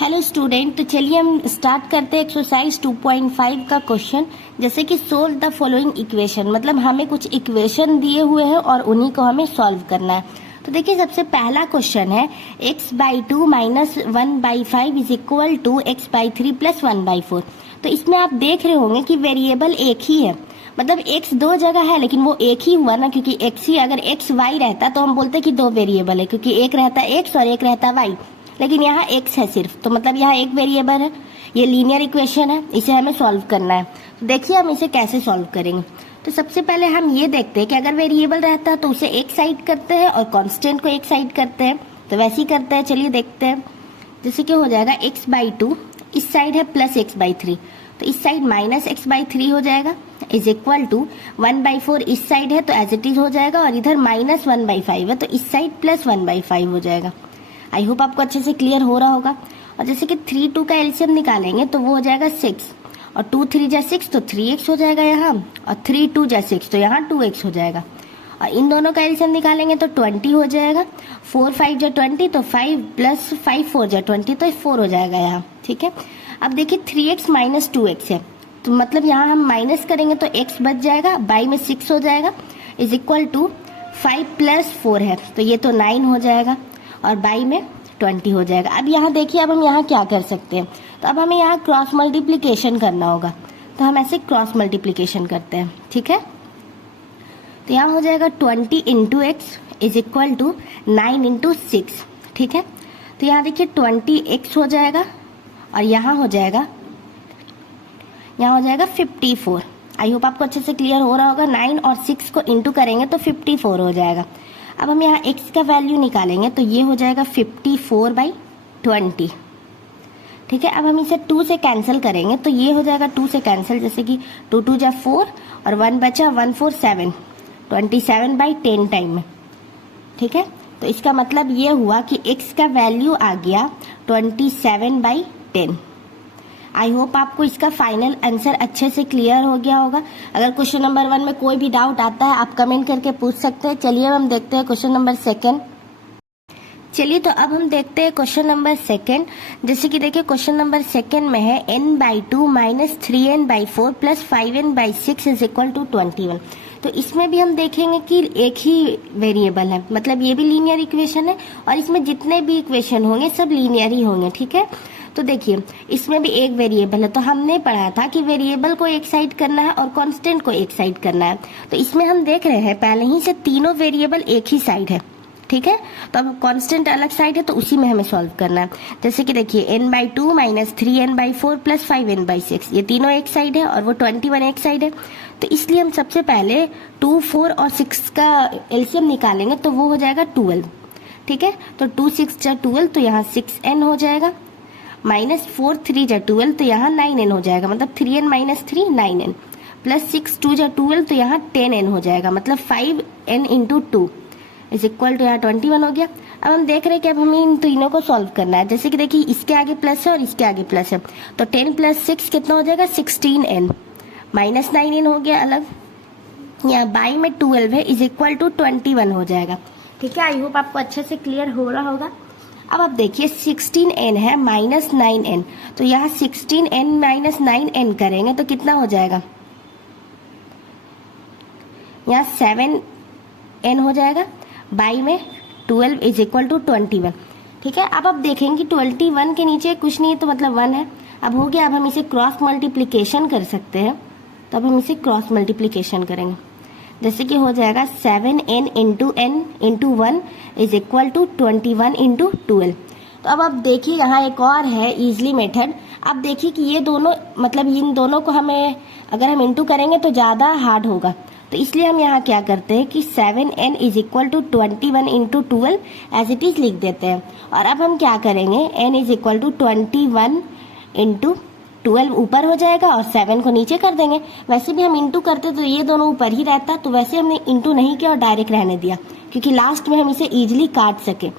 Hello student, तो चलिए हम स्टार्ट करते हैं एक्सरसाइज 2.5 का क्वेश्चन। जैसे कि सोल्व द फॉलोइंग इक्वेशन, मतलब हमें कुछ इक्वेशन दिए हुए हैं और उन्हीं को हमें सॉल्व करना है। तो देखिए सबसे पहला क्वेश्चन है x/2 minus 1/5 is equal to x/3 plus 1/4। तो इसमें आप देख रहे होंगे कि वेरिएबल एक ही है, मतलब x दो जगह है लेकिन वो एक ही हुआ ना, क्योंकि x ही अगर x y रहता तो हम बोलते कि दो वेरिएबल है, क्योंकि एक रहता x और एक रहता y, लेकिन यहाँ x है सिर्फ, तो मतलब यहाँ एक वेरिएबल है। ये लीनियर इक्वेशन है, इसे हमें सॉल्व करना है। तो देखिए हम इसे कैसे सॉल्व करेंगे। तो सबसे पहले हम ये देखते हैं कि अगर वेरिएबल रहता है तो उसे एक साइड करते हैं और कांस्टेंट को एक साइड करते हैं। तो वैसे ही करते हैं, चलिए देखते हैं। जैसे कि हो जाएगा x/2, इस साइड है प्लस x/3, तो इस साइड माइनस x/3 हो जाएगा, इज इक्वल टू 1/4 इस साइड है तो एज इट इज हो जाएगा, और इधर माइनस 1/5 है तो इस साइड प्लस 1/5 हो जाएगा। आई होप आपको अच्छे से क्लियर हो रहा होगा। और जैसे कि 3 2 का एलसीएम निकालेंगे तो वो हो जाएगा 6, और 2 3 जा 6 तो 3x हो जाएगा यहाँ, और 3 2 जा 6 तो यहाँ 2x हो जाएगा। और इन दोनों का एलसीएम निकालेंगे तो 20 हो जाएगा, 4 5 जा 20 तो 5 प्लस 5 4 जा 20 तो 4 हो जाएगा यहाँ। ठीक है, अब देखिए 3x माइनस 2x है, तो मतलब यहाँ हम माइनस करेंगे तो x बच जाएगा, बाई में 6 हो जाएगा, इज इक्वल टू 5 प्लस 4 है तो ये तो 9 हो जाएगा, और बाई में 20 हो जाएगा। अब यहाँ देखिए, अब हम यहाँ क्या कर सकते हैं, तो अब हमें यहाँ क्रॉस मल्टीप्लिकेशन करना होगा। तो हम ऐसे क्रॉस मल्टीप्लिकेशन करते हैं, ठीक है। तो यहाँ हो जाएगा 20 into x is equal to 9 into 6, ठीक है। तो यहाँ देखिए 20x हो जाएगा, और यहाँ हो जाएगा 54। आई होप आपको अच्छे से क्लियर हो रहा होगा। 9 और 6 को इंटू करेंगे तो 54 हो जाएगा। अब हम यहाँ x का वैल्यू निकालेंगे तो ये हो जाएगा 54/20, ठीक है। अब हम इसे 2 से कैंसिल करेंगे तो ये हो जाएगा 2 से कैंसिल, जैसे कि 2 2 जा 4 और 1 बचा 1 4 7, 27/10 टाइम में, ठीक है। तो इसका मतलब ये हुआ कि x का वैल्यू आ गया 27/10। आई होप आपको इसका फाइनल आंसर अच्छे से क्लियर हो गया होगा। अगर क्वेश्चन नंबर 1 में कोई भी डाउट आता है आप कमेंट करके पूछ सकते हैं। चलिए अब हम देखते हैं क्वेश्चन नंबर 2। चलिए तो अब हम देखते हैं क्वेश्चन नंबर 2। जैसे कि देखिए क्वेश्चन नंबर 2 में है n/2 minus 3n/4 plus 5n/6 is equal to 21। तो इसमें भी हम देखेंगे कि एक ही वेरिएबल है, मतलब ये भी लीनियर इक्वेशन है, और इसमें जितने भी इक्वेशन होंगे सब लीनियर ही होंगे, ठीक है। तो देखिए इसमें भी एक वेरिएबल है, तो हमने पढ़ा था कि वेरिएबल को एक साइड करना है और कांस्टेंट को एक साइड करना है। तो इसमें हम देख रहे हैं पहले ही से तीनों वेरिएबल एक ही साइड है, ठीक है। तो अब कांस्टेंट अलग साइड है तो उसी में हमें सॉल्व करना है। जैसे कि देखिए n/2 minus 3n/4 plus 5n/6, ये तीनों एक साइड है और वो 21 एक साइड है। तो इसलिए हम सबसे पहले 2 4 और 6 का एलसीएम निकालेंगे तो वो हो जाएगा 12, ठीक है। तो 2 6 जा 12 तो यहाँ 6n हो जाएगा, माइनस 4 3 जा 12 तो यहाँ 9n हो जाएगा, मतलब 3n माइनस 3 9n, प्लस 6 2 जा 12 तो यहाँ 10n हो जाएगा, मतलब 5n into 2 is equal to यहाँ 21 हो गया। अब हम देख रहे हैं कि अब हमें इन तीनों को सॉल्व करना है। जैसे कि देखिए इसके आगे प्लस है और इसके आगे प्लस है, तो 10 प्लस 6 कितना हो जाएगा 16n, माइनस 9n हो गया अलग, यहाँ बाई में 12 है इज इक्वल टू 21 हो जाएगा, ठीक है। आई होप आपको अच्छे से क्लियर हो रहा होगा। अब आप देखिए 16n है माइनस 9n, तो यहाँ 16n माइनस 9n करेंगे तो कितना हो जाएगा, यहाँ 7n हो जाएगा, बाई में 12 इज इक्वल टू 21, ठीक है। अब आप देखेंगे 21 के नीचे कुछ नहीं है तो मतलब 1 है। अब हो गया, अब हम इसे क्रॉस मल्टीप्लिकेशन कर सकते हैं, तो अब हम इसे क्रॉस मल्टीप्लिकेशन करेंगे। जैसे कि हो जाएगा 7n into n into 1 is equal to 21 into 12। तो अब आप देखिए यहाँ एक और है इजली मेथड। आप देखिए कि ये दोनों, मतलब इन दोनों को हमें अगर हम इंटू करेंगे तो ज़्यादा हार्ड होगा, तो इसलिए हम यहाँ क्या करते हैं कि 7n is equal to 21 into 12 as it is लिख देते हैं। और अब हम क्या करेंगे, n is equal to 21 into 12 ऊपर हो जाएगा और 7 को नीचे कर देंगे। वैसे भी हम इंटू करते तो ये दोनों ऊपर ही रहता, तो वैसे हमने इंटू नहीं किया और डायरेक्ट रहने दिया, क्योंकि लास्ट में हम इसे इजीली काट सके।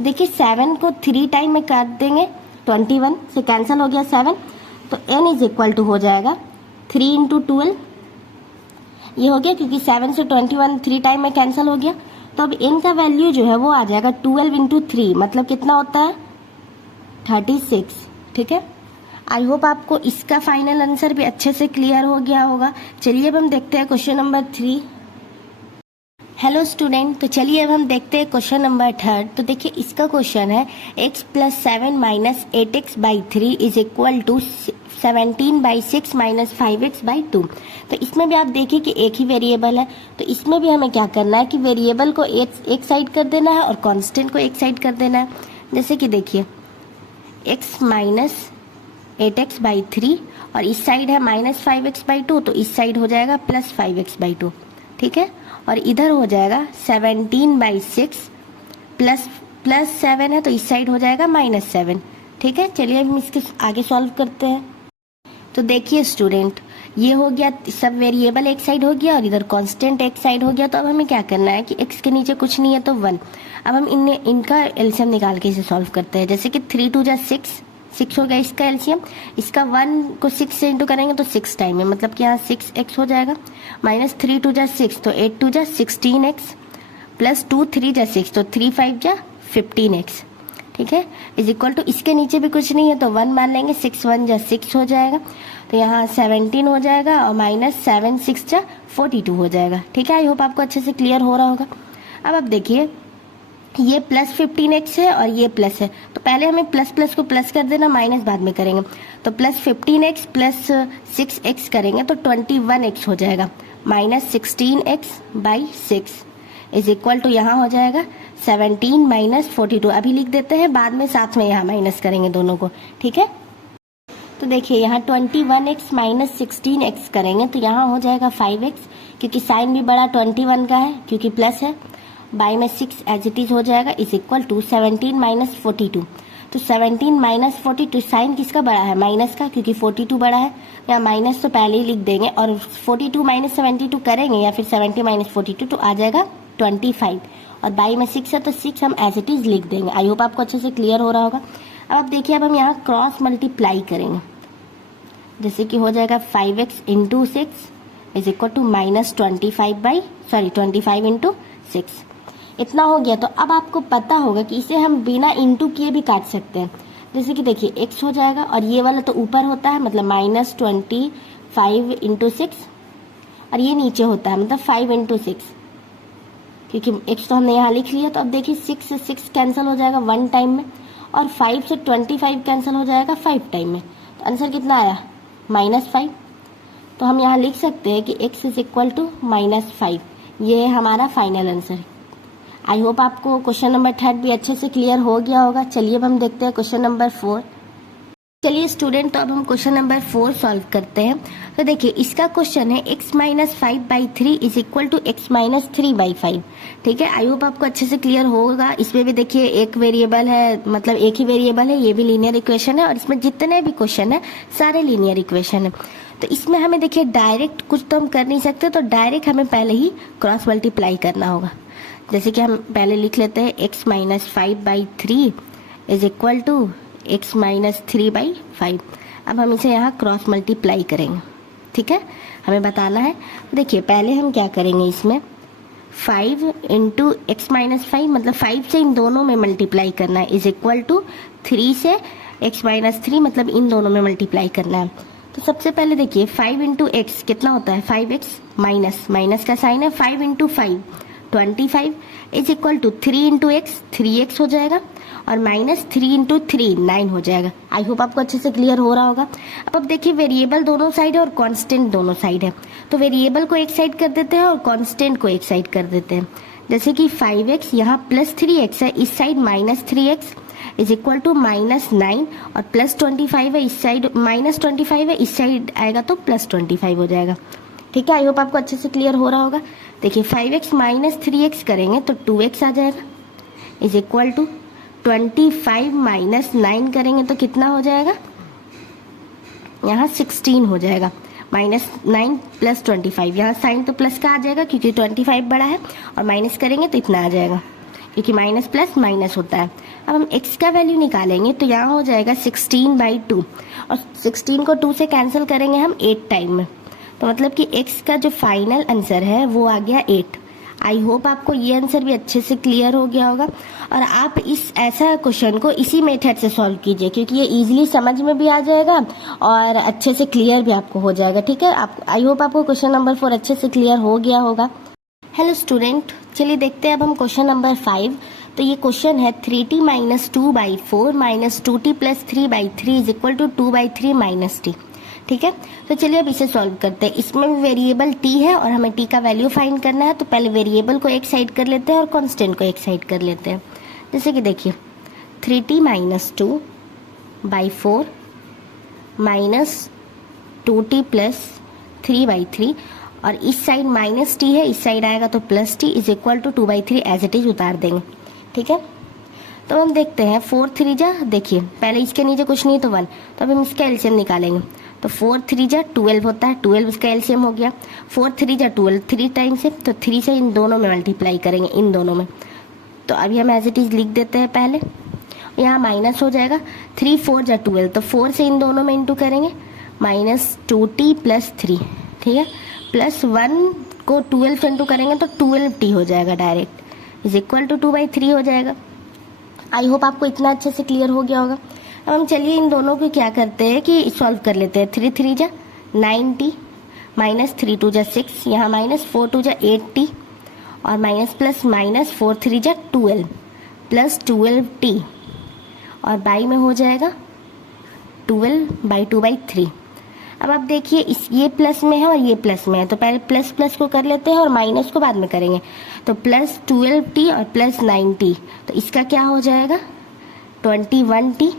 देखिए 7 को 3 टाइम में काट देंगे, 21 से कैंसिल हो गया 7, तो n इज इक्वल टू हो जाएगा 3 इंटू 12, ये हो गया क्योंकि 7 से 21 3 टाइम में कैंसिल हो गया। तो अब n का वैल्यू जो है वो आ जाएगा 12 इंटू 3, मतलब कितना होता है 36। ठीक है, आई होप आपको इसका फाइनल आंसर भी अच्छे से क्लियर हो गया होगा। चलिए अब हम देखते हैं क्वेश्चन नंबर 3। हेलो स्टूडेंट, तो चलिए अब हम देखते हैं क्वेश्चन नंबर 3। तो देखिए इसका क्वेश्चन है x + 7 - 8x/3 is equal to 17/6 - 5x/2। तो इसमें भी आप देखिए कि एक ही वेरिएबल है, तो इसमें भी हमें क्या करना है कि वेरिएबल को एक साइड कर देना है और कांस्टेंट को एक साइड कर देना है। जैसे कि देखिए x - 8x/3 और इस साइड है -5x/2, तो इस साइड हो जाएगा +5x/2। ठीक है, और इधर हो जाएगा 17/6 प्लस 7 है, तो इस साइड हो जाएगा -7। ठीक है, चलिए हम इसके आगे सॉल्व करते हैं। तो देखिए स्टूडेंट, ये हो गया, सब वेरिएबल एक साइड हो गया और इधर कांस्टेंट एक साइड हो गया। तो अब हमें क्या करना है कि x के नीचे कुछ नहीं है तो 1। अब हम इनका एलसीएम निकाल के इसे सॉल्व करते हैं। जैसे कि 3 × 2 = 6 हो गया इसका एलसीएम। इसका 1 को 6 से इंटू करेंगे तो 6 टाइम है, मतलब कि यहाँ 6x हो जाएगा। -3 × 2 = 6, तो 8 × 2 = 16x प्लस 2 × 3 = 6, तो 3 × 5 = 15x। ठीक है, इज इक्वल टू, इसके नीचे भी कुछ नहीं है तो 1 मान लेंगे। 6 × 1 = 6 हो जाएगा, तो यहाँ 17 हो जाएगा और -7 × 6 = 42 हो जाएगा। ठीक है, आई होप आपको अच्छे से क्लियर हो रहा होगा। अब आप देखिए ये प्लस 15x है और ये प्लस है, तो पहले हमें प्लस प्लस को प्लस कर देना, माइनस बाद में करेंगे। तो प्लस 15x प्लस 6x करेंगे तो 21x हो जाएगा, -16x/6 इज इक्वल टू, यहाँ हो जाएगा 17 - 42। अभी लिख देते हैं, बाद में साथ में यहाँ माइनस करेंगे दोनों को। ठीक है, तो देखिए यहाँ 21x - 16x करेंगे तो यहाँ हो जाएगा 5x, क्योंकि साइन भी बड़ा 21 का है क्योंकि प्लस है। बाई में 6 एज इट इज हो जाएगा, इज इक्वल टू 17 - 42। तो 17 - 42 साइन किसका बड़ा है? माइनस का, क्योंकि 42 बड़ा है। या माइनस तो पहले ही लिख देंगे और 42 - 72 करेंगे या फिर 70 - 42 तो आ जाएगा 25। और बाई में 6 है तो 6 हम एज इट इज लिख देंगे। आई होप आपको अच्छे से क्लियर हो रहा होगा। अब आप देखिए, अब हम यहाँ क्रॉस मल्टीप्लाई करेंगे। जैसे कि हो जाएगा 5x × 6 इज इक्वल टू -25 × 6। इतना हो गया। तो अब आपको पता होगा कि इसे हम बिना इंटू किए भी काट सकते हैं। जैसे कि देखिए x हो जाएगा और ये वाला तो ऊपर होता है, मतलब -25 × 6 और ये नीचे होता है, मतलब 5 × 6, क्योंकि x तो हमने यहाँ लिख लिया। तो अब देखिए 6 से 6 कैंसिल हो जाएगा 1 टाइम में और 5 से 25 कैंसिल हो जाएगा 5 टाइम में। तो आंसर कितना आया? -5। तो हम यहाँ लिख सकते हैं कि x इज इक्वल टू -5। ये है हमारा फाइनल आंसर। आई होप आपको क्वेश्चन नंबर 3 भी अच्छे से क्लियर हो गया होगा। चलिए अब हम देखते हैं क्वेश्चन नंबर 4। चलिए स्टूडेंट, तो अब हम क्वेश्चन नंबर 4 सॉल्व करते हैं। तो देखिए इसका क्वेश्चन है x - 5/3 is equal to x - 3/5। ठीक है, आई होप आपको अच्छे से क्लियर होगा। इसमें भी देखिए एक वेरिएबल है, मतलब एक ही वेरिएबल है, ये भी लीनियर इक्वेशन है और इसमें जितने भी क्वेश्चन है सारे लीनियर इक्वेशन है। तो इसमें हमें देखिए डायरेक्ट कुछ तो हम कर नहीं सकते, तो डायरेक्ट हमें पहले ही क्रॉस मल्टीप्लाई करना होगा। जैसे कि हम पहले लिख लेते हैं x - 5/3 is equal to x - 3/5। अब हम इसे यहाँ क्रॉस मल्टीप्लाई करेंगे। ठीक है, हमें बताना है। देखिए पहले हम क्या करेंगे, इसमें 5 × x - 5, मतलब 5 से इन दोनों में मल्टीप्लाई करना है, इज इक्वल टू 3 से x - 3, मतलब इन दोनों में मल्टीप्लाई करना है। तो सबसे पहले देखिए 5 × x कितना होता है? 5x, माइनस का साइन है। 5 × 5 25 is equal to 3 × x 3x हो जाएगा और -3 × 3 9 हो जाएगा। आई होप आपको अच्छे से क्लियर हो रहा होगा। अब देखिए वेरिएबल दोनों साइड है और कांस्टेंट दोनों साइड है, तो वेरिएबल को एक साइड कर देते हैं और कांस्टेंट को एक साइड कर देते हैं। जैसे कि 5x यहाँ +3x है, इस side -3x is equal to -9 और +25 है, इस साइड -25 है, इस साइड आएगा तो +25 हो जाएगा। ठीक है, आई होप आपको अच्छे से क्लियर हो रहा होगा। देखिए 5x - 3x करेंगे तो 2x आ जाएगा, इज इक्वल टू 25 - 9 करेंगे तो कितना हो जाएगा? यहाँ 16 हो जाएगा। -9 + 25, यहाँ साइन तो प्लस का आ जाएगा क्योंकि 25 बड़ा है और माइनस करेंगे तो इतना आ जाएगा, क्योंकि माइनस प्लस माइनस होता है। अब हम x का वैल्यू निकालेंगे तो यहाँ हो जाएगा 16/2 और 16 को 2 से कैंसिल करेंगे हम 8 टाइम में, तो मतलब कि x का जो फाइनल आंसर है वो आ गया 8। आई होप आपको ये आंसर भी अच्छे से क्लियर हो गया होगा। और आप इस ऐसा क्वेश्चन को इसी मेथड से सॉल्व कीजिए, क्योंकि ये इजीली समझ में भी आ जाएगा और अच्छे से क्लियर भी आपको हो जाएगा। ठीक है, आप आई होप आपको क्वेश्चन नंबर 4 अच्छे से क्लियर हो गया होगा। हेलो स्टूडेंट, चलिए देखते हैं अब हम क्वेश्चन नंबर 5। तो ये क्वेश्चन है 3t minus 2/4 minus 2t plus 3/3 is equal to 2/3 minus t। ठीक है, तो चलिए अब इसे सॉल्व करते हैं। इसमें वेरिएबल t है और हमें t का वैल्यू फाइंड करना है। तो पहले वेरिएबल को एक साइड कर लेते हैं और कांस्टेंट को एक साइड कर लेते हैं। जैसे कि देखिए 3t minus 2/4 minus 2t plus 3/3 और इस साइड माइनस t है, इस साइड आएगा तो plus t is equal to 2/3 as it is उतार देंगे। ठीक है, तो हम देखते हैं 4 3 जा, देखिए पहले इसके नीचे कुछ नहीं तो 1, तो अब हम इसका एलसीएम निकालेंगे। तो 4 3 जा 12 होता है, 12 इसका एलसीएम हो गया। 4 3 जा 12 3 टाइम से, तो 3 से इन दोनों में मल्टीप्लाई करेंगे, इन दोनों में। तो अभी हम एज इट इज लिख देते हैं पहले, यहाँ माइनस हो जाएगा। 3 4 जा 12, तो 4 से इन दोनों में इंटू करेंगे, माइनस 2t प्लस 3। ठीक है, प्लस 1 को 12 से इंटू करेंगे तो 12t हो जाएगा डायरेक्ट, इज इक्वल टू 2/3 हो जाएगा। आई होप आपको इतना अच्छे से क्लियर हो गया होगा। अब हम चलिए इन दोनों को क्या करते हैं कि सॉल्व कर लेते हैं। 3 3 जा 9t माइनस 3 2 जा 6, यहाँ माइनस 4 2 जा 8t और माइनस प्लस माइनस 4 3 जा 12 प्लस 12t और बाई में हो जाएगा 12/2/3। अब आप देखिए इस ये प्लस में है और ये प्लस में है, तो पहले प्लस प्लस को कर लेते हैं और माइनस को बाद में करेंगे। तो प्लस 12t और प्लस 9t, तो इसका क्या हो जाएगा 21t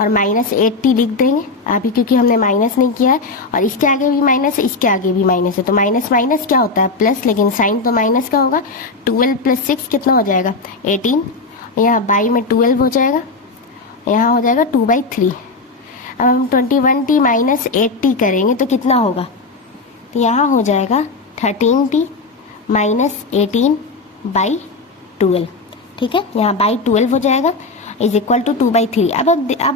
और माइनस 8t लिख देंगे अभी, क्योंकि हमने माइनस नहीं किया है। और इसके आगे भी माइनस है, इसके आगे भी माइनस है, तो माइनस माइनस क्या होता है प्लस, लेकिन साइन तो माइनस का होगा। 12 प्लस 6 कितना हो जाएगा 18, यहाँ बाई में 12 हो जाएगा, यहाँ हो जाएगा 2/3। अब हम 21t माइनस 8t करेंगे तो कितना होगा, तो यहाँ हो जाएगा 13t माइनस 18/12। ठीक है, यहाँ बाई 12 हो जाएगा इज इक्वल टू 2/3। अब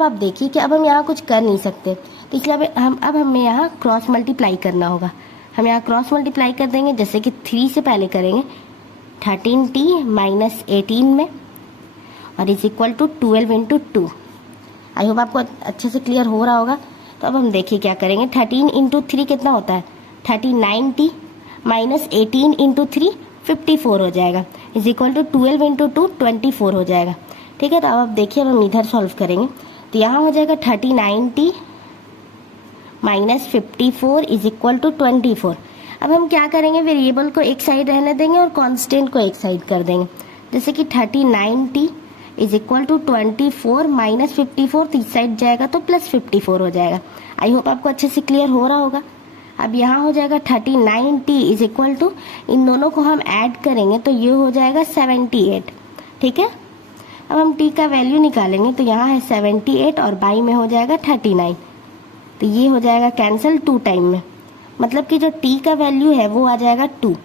आप देखिए कि अब हम यहाँ कुछ कर नहीं सकते, तो इसलिए अब हमें यहाँ क्रॉस मल्टीप्लाई करना होगा। हम यहाँ क्रॉस मल्टीप्लाई कर देंगे, जैसे कि 3 से पहले करेंगे 13t माइनस 18 में और is equal to 12 into 2। I hope आपको अच्छे से क्लियर हो रहा होगा। तो अब हम देखिए क्या करेंगे, 13 इंटू 3 कितना होता है 39t माइनस 18 इंटू 3 54 हो जाएगा, इज इक्वल टू 12 इंटू 2 24 हो जाएगा। ठीक है, तो अब आप देखिए अब हम इधर सॉल्व करेंगे, तो यहाँ हो जाएगा 39t minus 54 is equal to 24। अब हम क्या करेंगे, वेरिएबल को एक साइड रहने देंगे और कांस्टेंट को एक साइड कर देंगे। जैसे कि 39t is equal to 24 minus 54, तो इस साइड जाएगा तो प्लस 54 हो जाएगा। आई होप आपको अच्छे से क्लियर हो रहा होगा। अब यहाँ हो जाएगा 39t इज इक्वल टू, इन दोनों को हम ऐड करेंगे तो ये हो जाएगा 78। ठीक है, अब हम t का वैल्यू निकालेंगे, तो यहाँ है 78 और बाई में हो जाएगा 39, तो ये हो जाएगा कैंसिल 2 टाइम में, मतलब कि जो t का वैल्यू है वो आ जाएगा 2।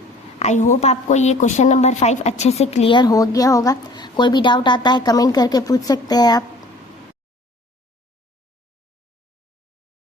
आई होप आपको ये क्वेश्चन नंबर 5 अच्छे से क्लियर हो गया होगा। कोई भी डाउट आता है कमेंट करके पूछ सकते हैं आप।